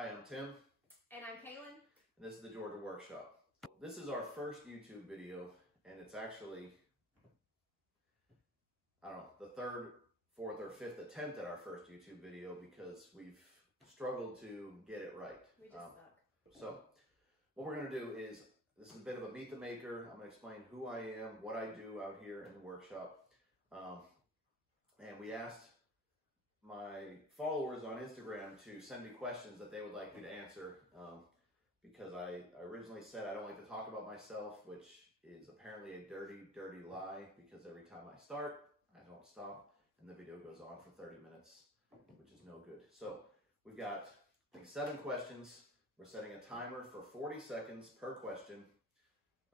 Hi, I'm Tim. And I'm Kaylin. And this is the Georgia Workshop. This is our first YouTube video, and it's actually, I don't know, the third, fourth, or fifth attempt at our first YouTube video because we've struggled to get it right. We just suck. So, what we're going to do is, this is a bit of a meet the maker. I'm going to explain who I am, what I do out here in the workshop. And we asked my followers on Instagram to send me questions that they would like me to answer because I originally said I don't like to talk about myself, which is apparently a dirty, dirty lie because every time I start, I don't stop and the video goes on for 30 minutes, which is no good. So we've got, I think, 7 questions. We're setting a timer for 40 seconds per question.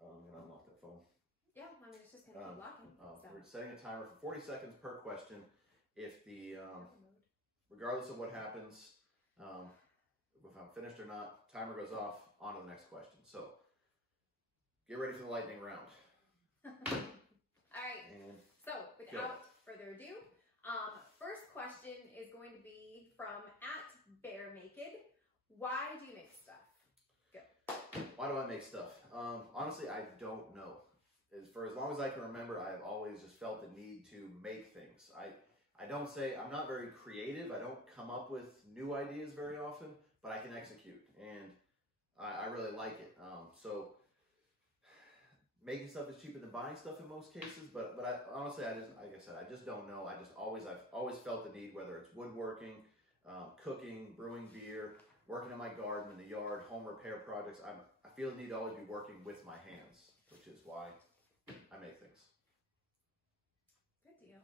I'm going to unlock that phone. Yeah, I mean, it's just going to be blocking. So. We're setting a timer for 40 seconds per question. If the, regardless of what happens, if I'm finished or not, timer goes off, on to the next question. So, get ready for the lightning round. All right, and so without further ado, first question is going to be from @BearNaked. Why do you make stuff? Go. Why do I make stuff? Honestly, I don't know. For as long as I can remember, I've always just felt the need to make things. I don't say, I'm not very creative. I don't come up with new ideas very often, but I can execute, and I really like it. So making stuff is cheaper than buying stuff in most cases, but honestly, like I said, I just don't know. I've always felt the need, whether it's woodworking, cooking, brewing beer, working in my garden, in the yard, home repair projects. I feel the need to always be working with my hands, which is why I make things. Good deal.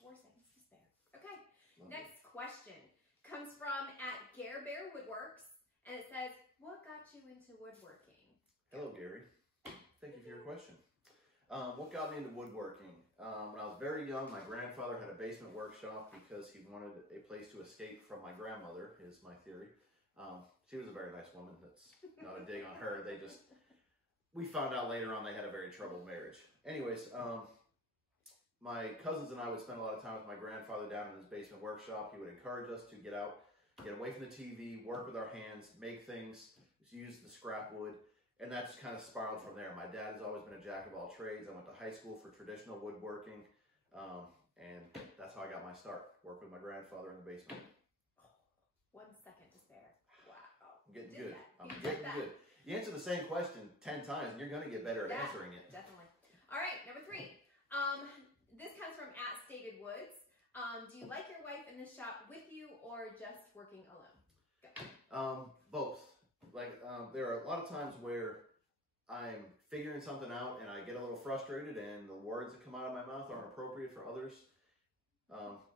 4 seconds to spare. Okay, next question comes from @GareBearWoodworks, and it says, what got you into woodworking? Hello, Gary. Thank you for your question. What got me into woodworking? When I was very young, my grandfather had a basement workshop because he wanted a place to escape from my grandmother, is my theory. She was a very nice woman. That's not a dig on her. We found out later on they had a very troubled marriage. Anyways, my cousins and I would spend a lot of time with my grandfather down in his basement workshop. He would encourage us to get out, get away from the TV, work with our hands, make things, use the scrap wood, and that just kind of spiraled from there. My dad has always been a jack of all trades. I went to high school for traditional woodworking, and that's how I got my start, work with my grandfather in the basement. 1 second to spare. Wow. I'm getting good. I'm getting good. You answer the same question 10 times, and you're going to get better at answering it. Definitely. All right, number 3. This comes from @StatedWoods. Do you like your wife in the shop with you or just working alone? Go. Both. Like, there are a lot of times where I'm figuring something out and I get a little frustrated and the words that come out of my mouth aren't appropriate for others.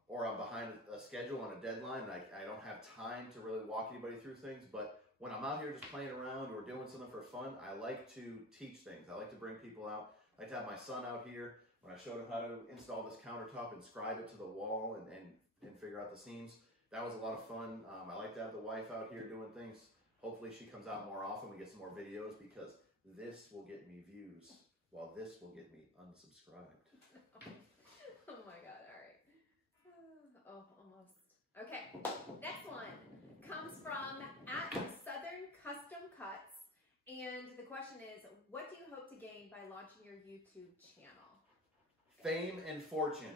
Or I'm behind a schedule on a deadline and I don't have time to really walk anybody through things. But when I'm out here just playing around or doing something for fun, I like to teach things. I like to bring people out. I like to have my son out here. When I showed him how to install this countertop and scribe it to the wall and figure out the seams, that was a lot of fun. I like to have the wife out here doing things. Hopefully she comes out more often. We get some more videos because this will get me views while this will get me unsubscribed. Oh my God, all right. Oh, almost. Okay, next one comes from @SouthernCustomCuts. And the question is, what do you hope to gain by launching your YouTube channel? Fame and fortune.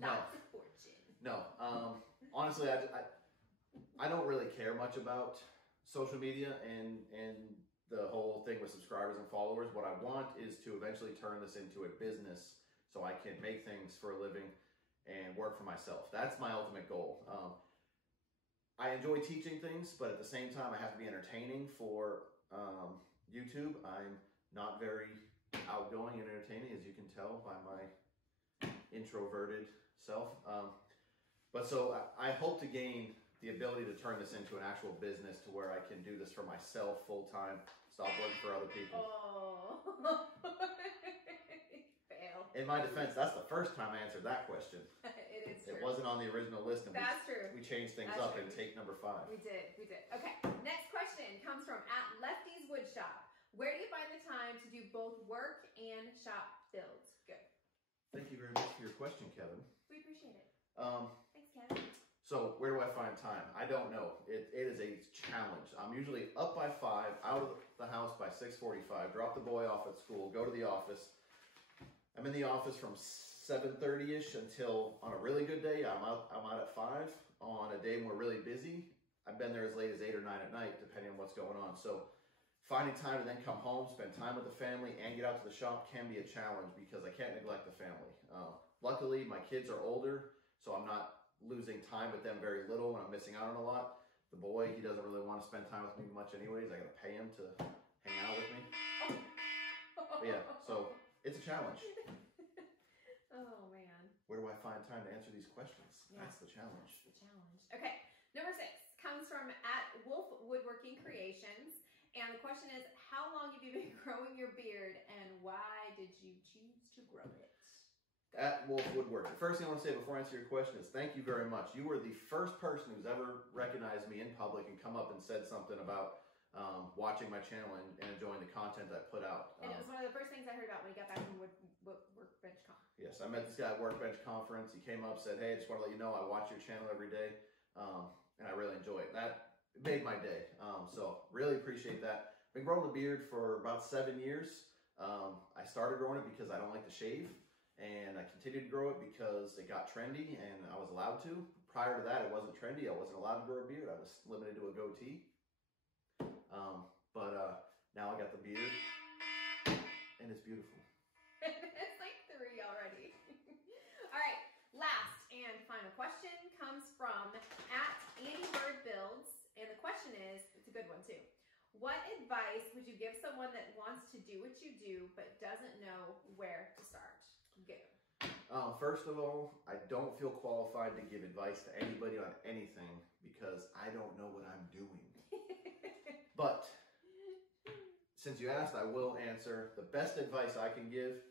Lots of fortune. No. Honestly, I don't really care much about social media and the whole thing with subscribers and followers. What I want is to eventually turn this into a business so I can make things for a living and work for myself. That's my ultimate goal. I enjoy teaching things, but at the same time, I have to be entertaining for YouTube. I'm not very outgoing and entertaining, as you can tell by my introverted self. But so I hope to gain the ability to turn this into an actual business to where I can do this for myself full time, stop working for other people. Oh, fail. In my defense, that's the first time I answered that question. It is true. It wasn't on the original list. And that's true. We changed things up in take number 5. We did. Okay, next question comes from @Lefty's Woodshop. Where do you find the time to do both work and shop builds? Good. Thank you very much for your question, Kevin. We appreciate it. Thanks, Kevin. So where do I find time? I don't know. It is a I'm usually up by 5, out of the house by 6:45, drop the boy off at school, go to the office. I'm in the office from 7:30ish until, on a really good day, I'm out at 5. On a day when we're really busy, I've been there as late as 8 or 9 at night, depending on what's going on. So finding time to then come home, spend time with the family, and get out to the shop can be a challenge because I can't neglect the family. Luckily, my kids are older, so I'm not losing time with them very little and I'm missing out on a lot. The boy, he doesn't really want to spend time with me much anyways. I gotta pay him to hang out with me. But yeah, so it's a challenge. Oh man. Where do I find time to answer these questions? Yeah, That's the challenge. That's the challenge. Okay, number 6 comes from @Wolf Woodworking Creations. And the question is, how long have you been growing your beard and why did you choose to grow it? @Wolf Woodworking. First thing I want to say before I answer your question is thank you very much. You were the first person who's ever recognized me in public and come up and said something about watching my channel and enjoying the content I put out. And it was one of the first things I heard about when we got back from Workbench Con. Yes, I met this guy at Workbench Conference. He came up, said, hey, I just want to let you know I watch your channel every day, and I really enjoy it. That made my day, so really appreciate that. Been growing the beard for about 7 years. I started growing it because I don't like to shave, and I continued to grow it because it got trendy and I was allowed to. Prior to that, it wasn't trendy. I wasn't allowed to grow a beard. I was limited to a goatee. But now I got the beard, and it's beautiful. It's like 3 already. All right, last and final question comes from @AndyBirdBuilds, and the question is, it's a good one too. What advice would you give someone that wants to do what you do but doesn't know where to start? Go. First of all, I don't feel qualified to give advice to anybody on anything because I don't know what I'm doing. But since you asked, I will answer. The best advice I can give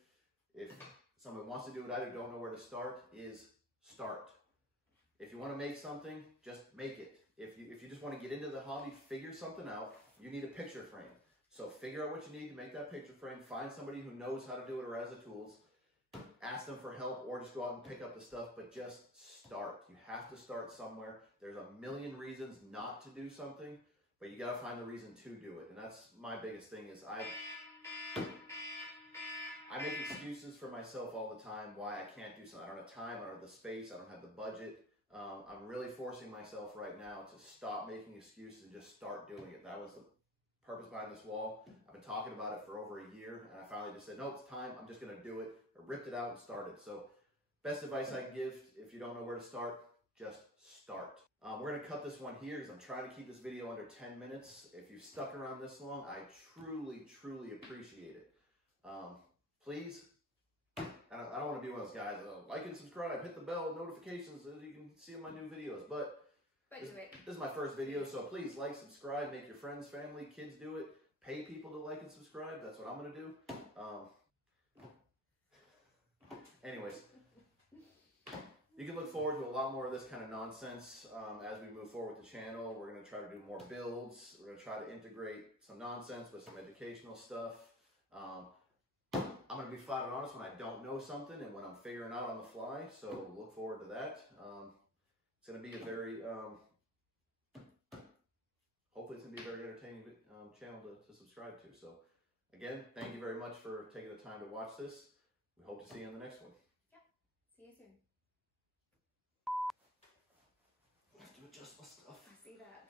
if someone wants to do it, I don't know where to start, is start. If you want to make something, just make it. If you just want to get into the hobby, figure something out. You need a picture frame. So figure out what you need to make that picture frame. Find somebody who knows how to do it or has the tools. Ask them for help or just go out and pick up the stuff, but just start. You have to start somewhere. There's a million reasons not to do something, but you got to find the reason to do it. And that's my biggest thing is I make excuses for myself all the time why I can't do something. I don't have time, I don't have the space, I don't have the budget. I'm really forcing myself right now to stop making excuses and just start doing it. That was the purpose behind this wall. I've been talking about it for over a year, and I finally just said, no, it's time. I'm just going to do it. I ripped it out and started. So best advice I can give, if you don't know where to start, just start. We're going to cut this one here because I'm trying to keep this video under 10 minutes. If you've stuck around this long, I truly, truly appreciate it. Please, I don't want to be one of those guys, like and subscribe, hit the bell, notifications, so you can see my new videos. But this is my first video, so please like, subscribe, make your friends, family, kids do it. Pay people to like and subscribe. That's what I'm going to do. Anyways, you can look forward to a lot more of this kind of nonsense as we move forward with the channel. We're going to try to do more builds. We're going to try to integrate some nonsense with some educational stuff. I'm going to be flat and honest when I don't know something and when I'm figuring out on the fly, so look forward to that. It's going to be a very, hopefully it's going to be a very entertaining channel to subscribe to. So again, thank you very much for taking the time to watch this. We hope to see you in the next one. Yeah, see you soon. I have to adjust my stuff. I see that.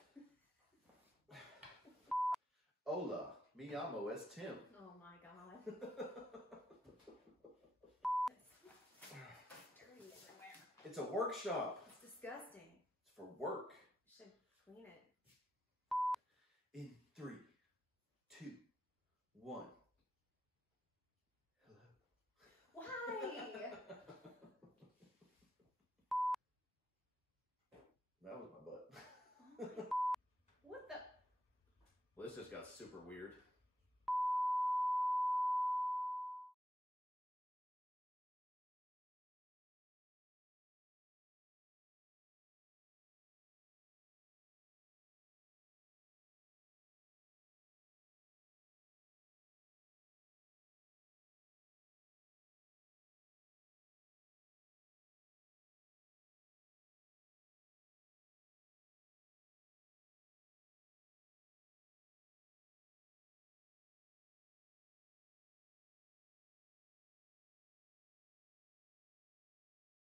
Hola, mi amo es Tim. Oh my God. It's a workshop. It's disgusting. It's for work. You should clean it. In 3, 2, 1. Hello. Why? That was my butt. What the? Well, this just got super weird.